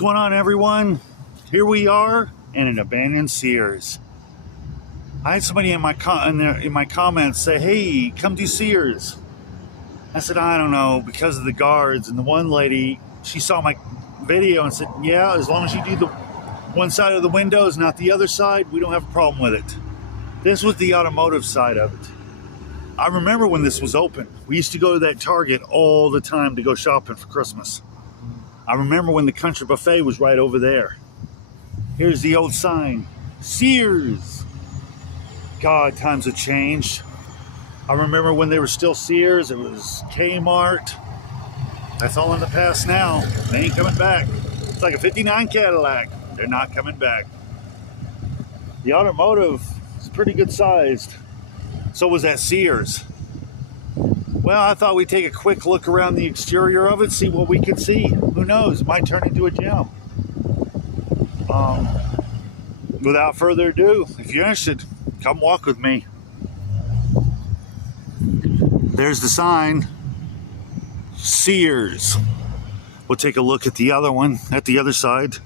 going on, everyone? Here we are in an abandoned Sears. I had somebody in my comments say, "Hey, come do Sears." I said, "I don't know, because of the guards." And the one lady, she saw my video and said, "Yeah, as long as you do the one side of the windows, not the other side, we don't have a problem with it." This was the automotive side of it. I remember when this was open. We used to go to that Target all the time to go shopping for Christmas. I remember when the country buffet was right over there. Here's the old sign, Sears. God, times have changed. I remember when they were still Sears, it was Kmart. That's all in the past now. They ain't coming back. It's like a 59 Cadillac. They're not coming back. The automotive is pretty good sized. So was that Sears. Well, I thought we'd take a quick look around the exterior of it, see what we could see. Who knows? It might turn into a gem. Without further ado, if you're interested, come walk with me. There's the sign, Sears. We'll take a look at the other one, at the other side.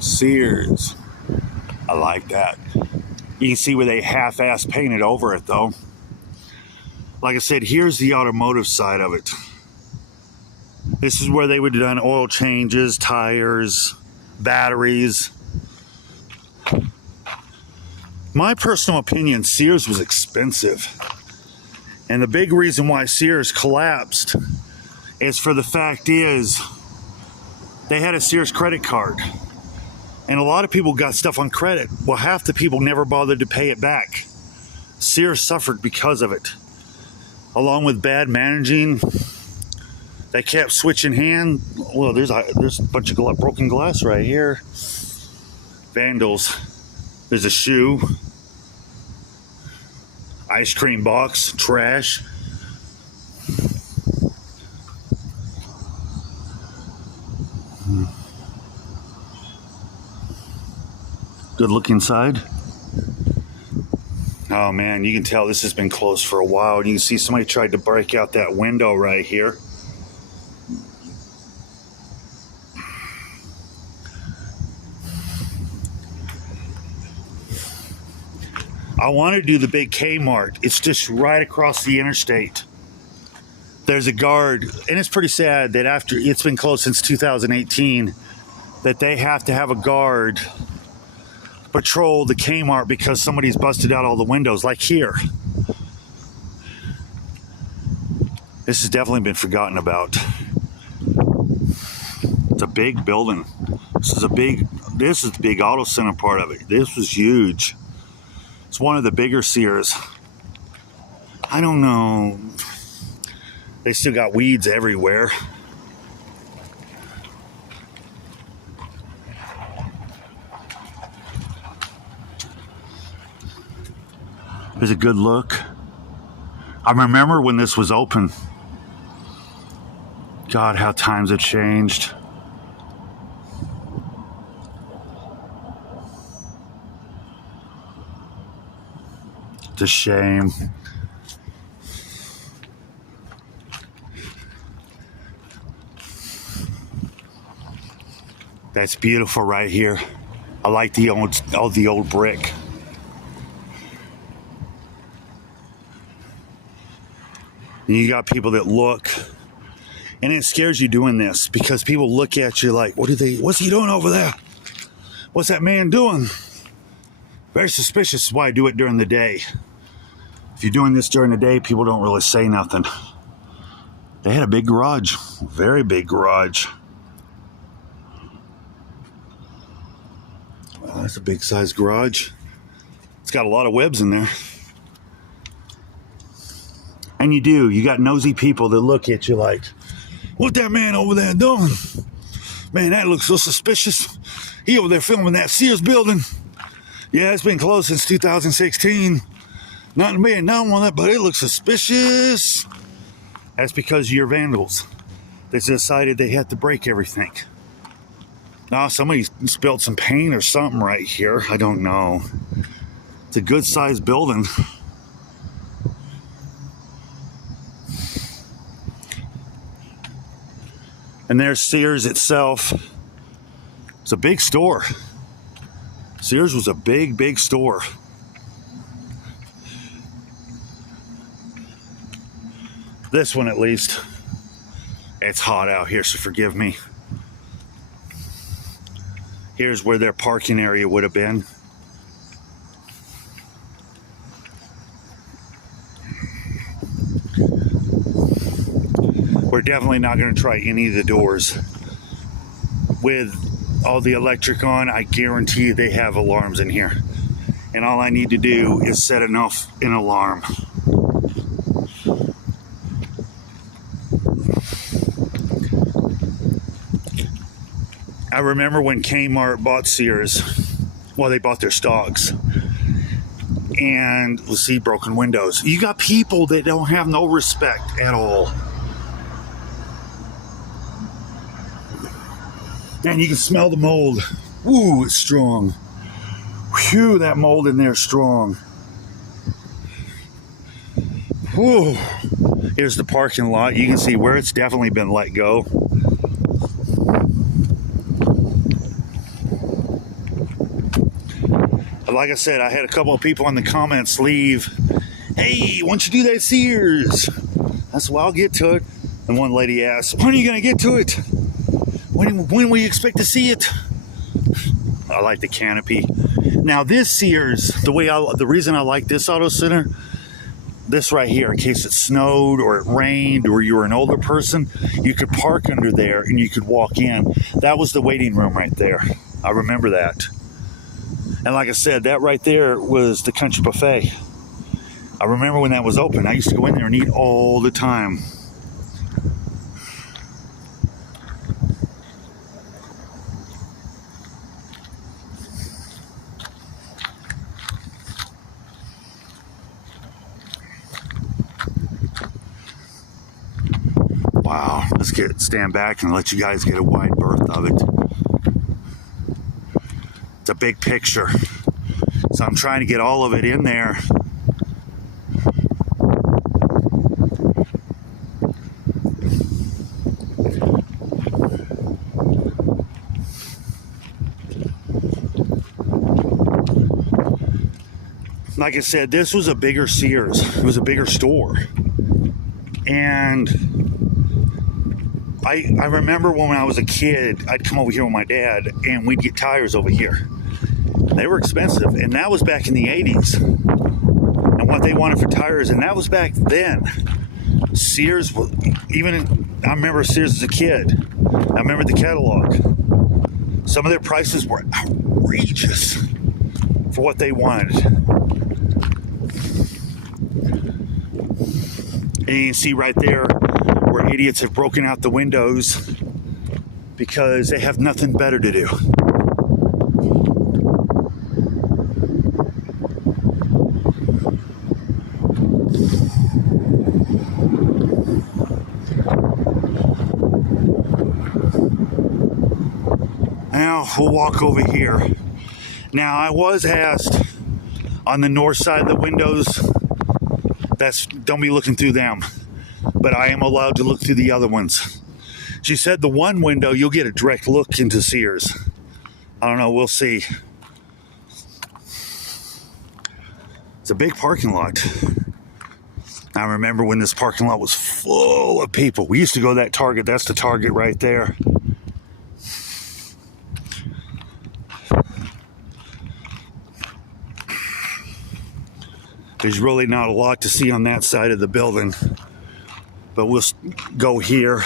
Sears. I like that. You can see where they half-ass painted over it, though. Like I said, here's the automotive side of it. This is where they would have done oil changes, tires, batteries. My personal opinion, Sears was expensive. And the big reason why Sears collapsed is for the fact is they had a Sears credit card. And a lot of people got stuff on credit. Well, half the people never bothered to pay it back. Sears suffered because of it. Along with bad managing, they kept switching hands. Well, there's a bunch of broken glass right here. Vandals. There's a shoe. Ice cream box. Trash. Good look inside. Oh man, you can tell this has been closed for a while. You can see somebody tried to break out that window right here. I want to do the big Kmart. It's just right across the interstate. There's a guard, and it's pretty sad that after it's been closed since 2018, that they have to have a guard patrol the Kmart because somebody's busted out all the windows, like here. This has definitely been forgotten about. It's a big building. This is the big auto center part of it. This was huge. It's one of the bigger Sears. I don't know. They still got weeds everywhere. There's a good look. I remember when this was open. God, how times have changed. It's a shame. That's beautiful right here. I like the old brick. And you got people that look, and it scares you doing this because people look at you like, what's he doing over there? What's that man doing? Very suspicious. Is why I do it during the day. If you're doing this during the day, people don't really say nothing. They had a big garage, very big garage. Well, that's a big size garage. It's got a lot of webs in there. And you got nosy people that look at you like, what that man over there doing? Man, that looks so suspicious. He over there filming that Sears building. Yeah, it's been closed since 2016. Nothing being done with it, but it looks suspicious. That's because you're vandals. They decided they had to break everything. Oh, somebody spilled some paint or something right here. I don't know. It's a good sized building. And there's Sears itself. It's a big store. Sears was a big, big store. This one at least. It's hot out here, so forgive me. Here's where their parking area would have been. We're definitely not going to try any of the doors. With all the electric on, I guarantee you they have alarms in here. And all I need to do is set an alarm. I remember when Kmart bought Sears. Well, they bought their stocks. And we'll see broken windows. You got people that don't have no respect at all. And you can smell the mold. Ooh, it's strong. Whew, that mold in there is strong. Whew. Here's the parking lot. You can see where it's definitely been let go. Like I said, I had a couple of people in the comments leave. Hey, why don't you do that Sears? I said, well, I'll get to it. And one lady asked, when are you going to get to it? When will you expect to see it? I like the canopy. Now this Sears, the reason I like this auto center, this right here, in case it snowed or it rained or you were an older person, you could park under there and you could walk in. That was the waiting room right there. I remember that. And like I said, that right there was the country buffet. I remember when that was open. I used to go in there and eat all the time. Wow, let's stand back and let you guys get a wide berth of it. It's a big picture. So I'm trying to get all of it in there. Like I said, this was a bigger Sears. It was a bigger store. And I remember when I was a kid, I'd come over here with my dad and we'd get tires over here. They were expensive, and that was back in the 80s. And what they wanted for tires, and that was back then. Sears, I remember Sears as a kid. I remember the catalog. Some of their prices were outrageous for what they wanted. And you can see right there where idiots have broken out the windows because they have nothing better to do. Now we'll walk over here. Now I was asked on the north side of the windows, don't be looking through them, but I am allowed to look through the other ones. She said the one window you'll get a direct look into Sears. I don't know, we'll see. It's a big parking lot. I remember when this parking lot was full of people. We used to go to that Target. That's the Target right there. There's really not a lot to see on that side of the building, but we'll go here.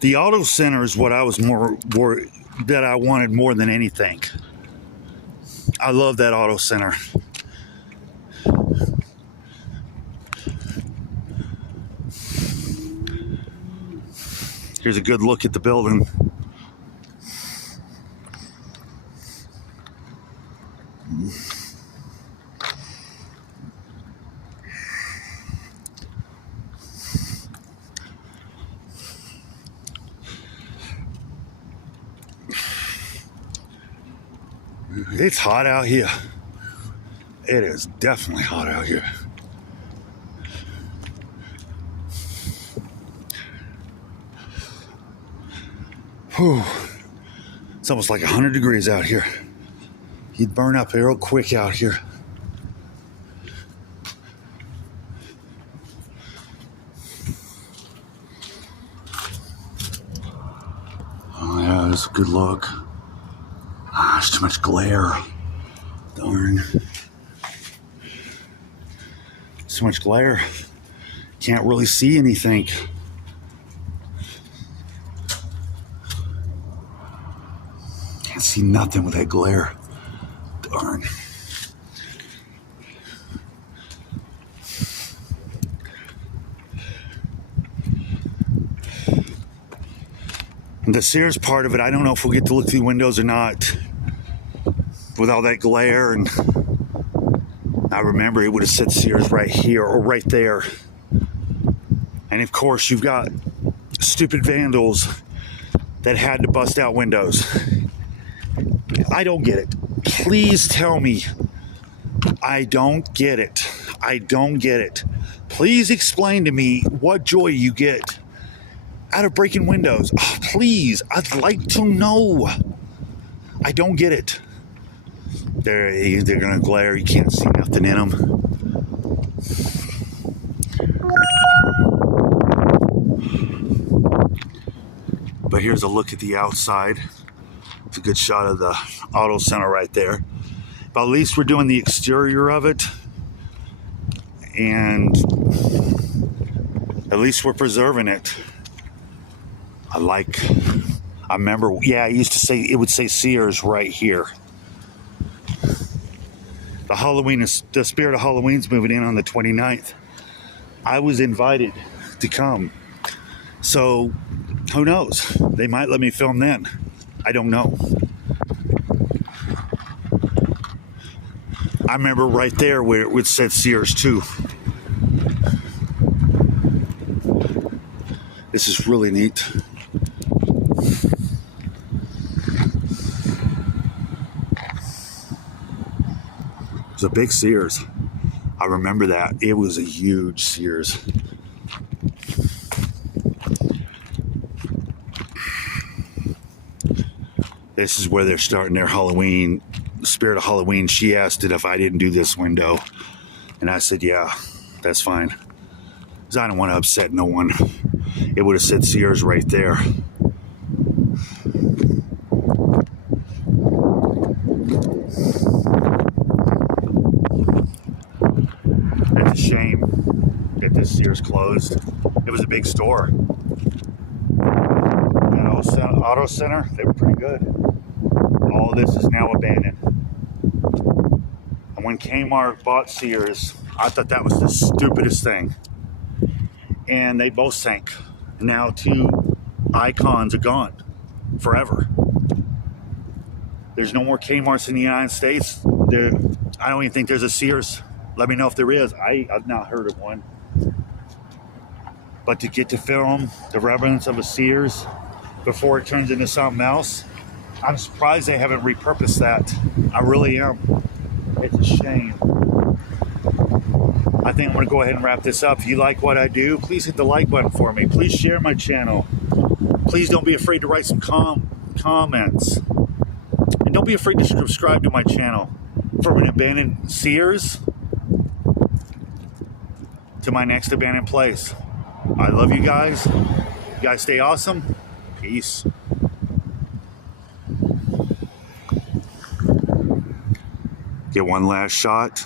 The auto center is what I was that I wanted more than anything. I love that auto center. Here's a good look at the building. It's hot out here. It is definitely hot out here. Whew. It's almost like 100 degrees out here. You'd burn up real quick out here. Oh yeah, that's a good look. There's too much glare. Darn. Too much glare. Can't really see anything. Can't see nothing with that glare. Darn. And the Sears part of it, I don't know if we'll get to look through windows or not. With all that glare, and I remember it would have said Sears right here or right there. And of course, you've got stupid vandals that had to bust out windows. I don't get it. Please tell me. I don't get it. I don't get it. Please explain to me what joy you get out of breaking windows. Oh, please, I'd like to know. I don't get it. They're gonna glare. You can't see nothing in them. But here's a look at the outside. It's a good shot of the auto center right there. But at least we're doing the exterior of it, and at least we're preserving it. I remember, yeah, I used to say, it would say Sears right here. The spirit of Halloween's moving in on the 29th. I was invited to come. So, who knows? They might let me film then. I don't know. I remember right there where it said Sears too. This is really neat. It was a big Sears. I remember that. It was a huge Sears. This is where they're starting their Halloween, spirit of Halloween. She asked it if I didn't do this window. And I said, yeah, that's fine. Because I don't want to upset no one. It would have said Sears right there. It's a shame that this Sears closed. It was a big store. That auto center, they were pretty good. All this is now abandoned. And when Kmart bought Sears, I thought that was the stupidest thing. And they both sank. Now two icons are gone forever. There's no more Kmart's in the United States. I don't even think there's a Sears. Let me know if there is. I've not heard of one. But to get to film the remnants of a Sears before it turns into something else, I'm surprised they haven't repurposed that. I really am. It's a shame. I think I'm going to go ahead and wrap this up. If you like what I do, please hit the like button for me. Please share my channel. Please don't be afraid to write some comments. And don't be afraid to subscribe to my channel. From an abandoned Sears to my next abandoned place. I love you guys. You guys stay awesome. Peace. Get one last shot.